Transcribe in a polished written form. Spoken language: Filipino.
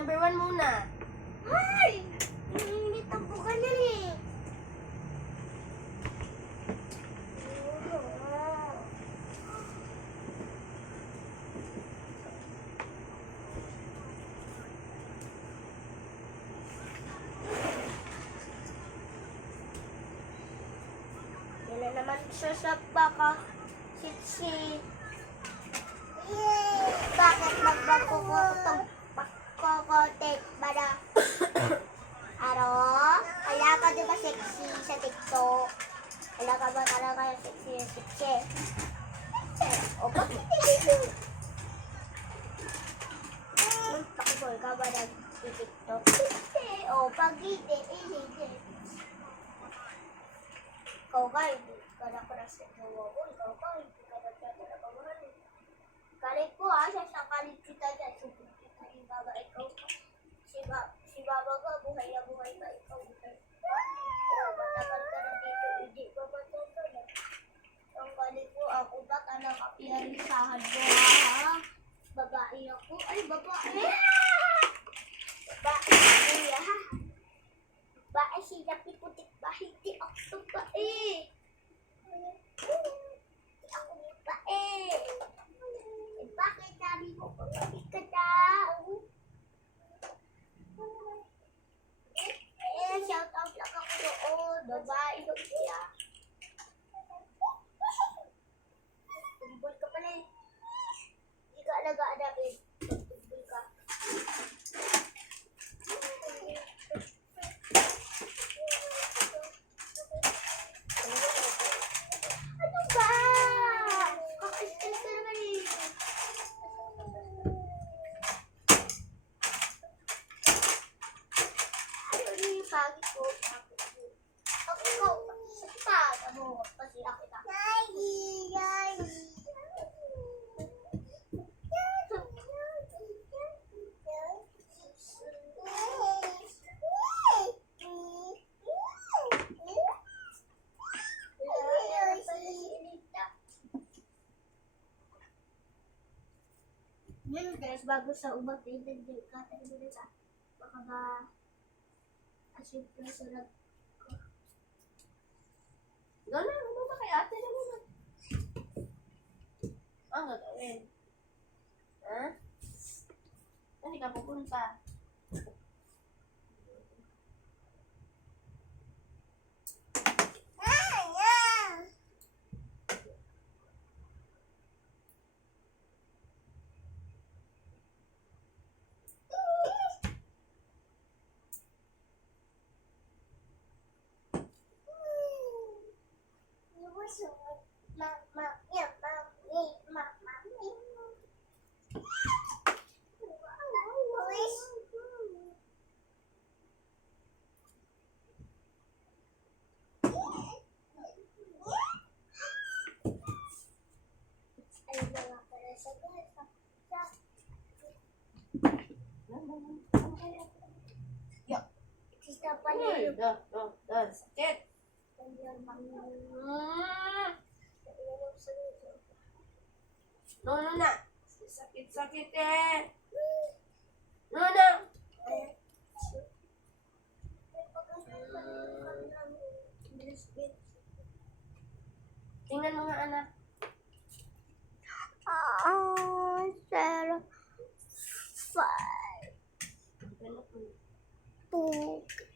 number 1 muna. Ay! Nanginit ang buka niya eh. Yan na naman siya sa baka. Sitsi. Bakit magbakukutok pakukotek ba na? Aro? Kaya ka diba sexy sa TikTok? Kaya ka ba talaga sexy na sexy? O bakit hindi? Pakibol ka ba nag-TikTok? Hindi. O pag hindi, hindi. Ikaw ka, hindi ka na-crush sa jowa ko. Ikaw ka, hindi ka na-crush. Galing ko sasakalin kita dyan. Sugod kita yung baba, ikaw ka. Si baba ka, buhay na buhay ka, ikaw ka. Matagal ka na dito, hindi ka matagal. Ang galing ko, ako ba talaga pinalisahan mo, ha? Babae ako. Ay, babae! Babae, ha? Babae, sinabi putik ba? Hindi ako babae. Hindi ako babae. Bakit sabi mo pagkabit ka daw? Shout out lang ako doon. Babae doon siya. Tumbol ka pala eh. Hindi ka alaga-adapin. Tumbol ka. Ano ba? Kakastal ka naman eh. Pagi ko, ako ikaw, sakta, tamo, kasi ako ita. Yan guys, bago sa ubag, tingnan din ka, baka ba asyempre sarap ko. Gano'n, ano ba kay ate na muna? Ang gagawin? Ha? Saan ka pupunta? Sakit. No, na. Sakit eh. No, na. Tingnan mo nga, anak. Five. 2.